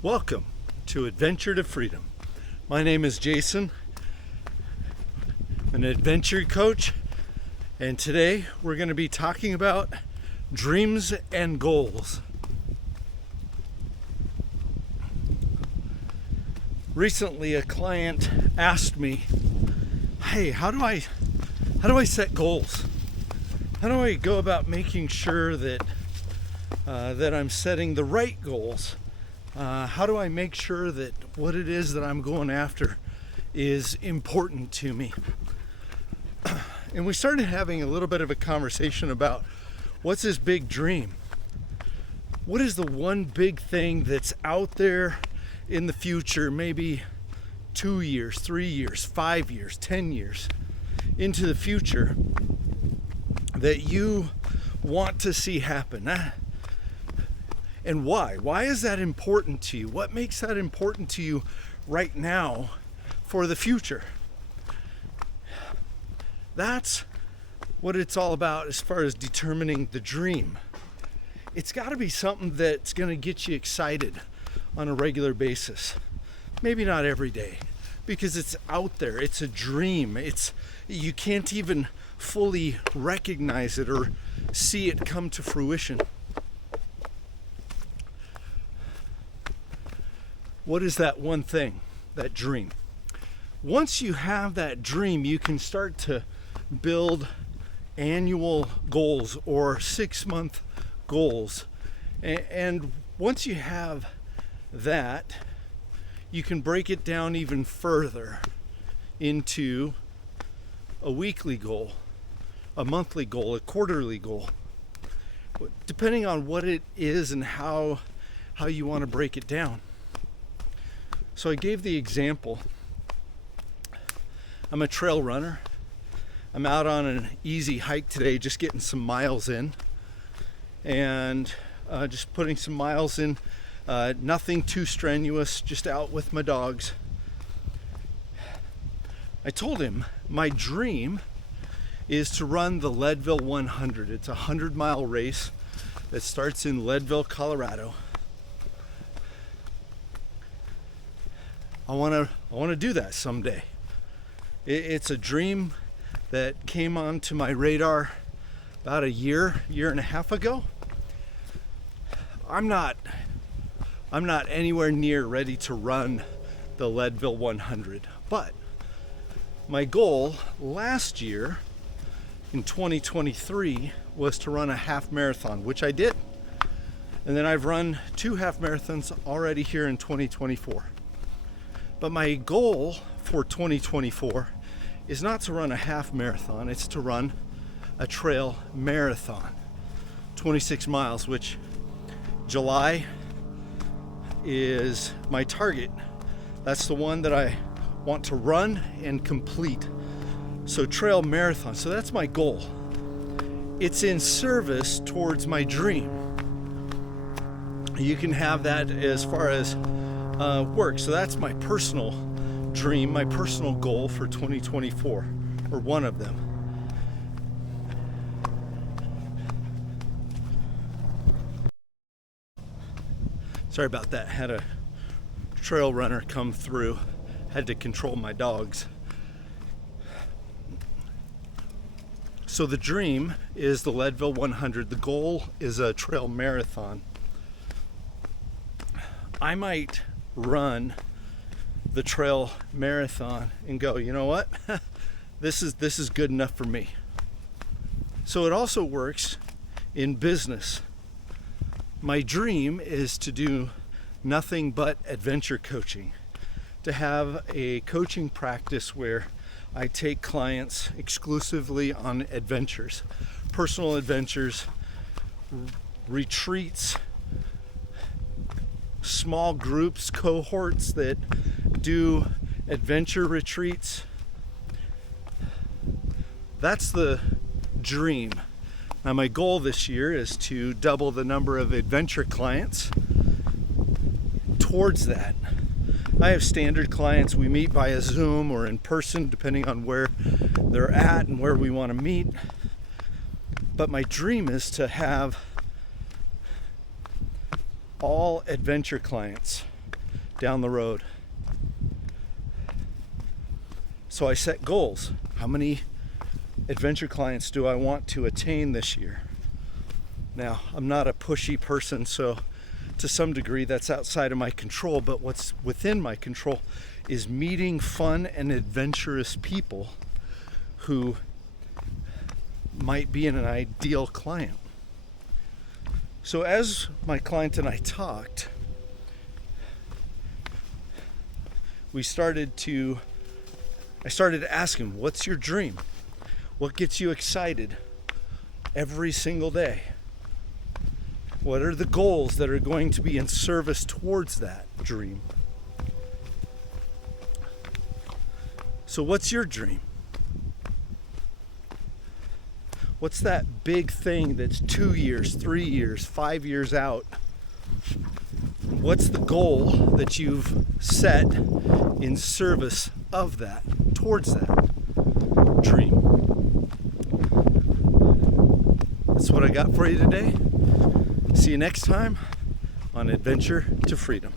Welcome to Adventure to Freedom. My name is Jason, an adventure coach, and today we're going to be talking about dreams and goals. Recently, a client asked me, "Hey, how do I set goals? How do I go about making sure that I'm setting the right goals? How do I make sure that what it is that I'm going after is important to me?" And we started having a little bit of a conversation about what's his big dream. What is the one big thing that's out there in the future, maybe 2 years, 3 years, 5 years, 10 years into the future that you want to see happen? And why? Why is that important to you? What makes that important to you right now for the future? That's what it's all about as far as determining the dream. It's got to be something that's going to get you excited on a regular basis. Maybe not every day, because it's out there. It's a dream. You can't even fully recognize it or see it come to fruition. What is that one thing, that dream? Once you have that dream, you can start to build annual goals or 6-month goals. And once you have that, you can break it down even further into a weekly goal, a monthly goal, a quarterly goal, depending on what it is and how you want to break it down. So I gave the example. I'm a trail runner. I'm out on an easy hike today, just getting some miles in, and just putting some miles in. Nothing too strenuous, just out with my dogs. I told him my dream is to run the Leadville 100. It's a 100-mile race that starts in Leadville, Colorado. I want to do that someday. It's a dream that came onto my radar about a year and a half ago. I'm not anywhere near ready to run the Leadville 100, but my goal last year in 2023 was to run a half marathon, which I did. And then I've run 2 half marathons already here in 2024. But my goal for 2024 is not to run a half marathon, it's to run a trail marathon, 26 miles, which July is my target. That's the one that I want to run and complete. So trail marathon, so that's my goal. It's in service towards my dream. You can have that as far as work. So that's my personal dream, my personal goal for 2024, or one of them. Sorry about that. Had a trail runner come through. Had to control my dogs. So the dream is the Leadville 100. The goal is a trail marathon. I might run the trail marathon and go, you know what? This is good enough for me. So it also works in business. My dream is to do nothing but adventure coaching, to have a coaching practice where I take clients exclusively on adventures, personal adventures, retreats, small groups, cohorts that do adventure retreats. That's the dream. Now my goal this year is to double the number of adventure clients. Towards that, I have standard clients. We meet via Zoom or in person, depending on where they're at and where we want to meet. But my dream is to have all adventure clients down the road. So I set goals. How many adventure clients do I want to attain this year? Now, I'm not a pushy person, so to some degree that's outside of my control, but what's within my control is meeting fun and adventurous people who might be an ideal client. So as my client and I talked, I started asking, what's your dream? What gets you excited every single day? What are the goals that are going to be in service towards that dream? So what's your dream? What's that big thing that's 2 years, 3 years, 5 years out? What's the goal that you've set in service of that, towards that dream? That's what I got for you today. See you next time on Adventure to Freedom.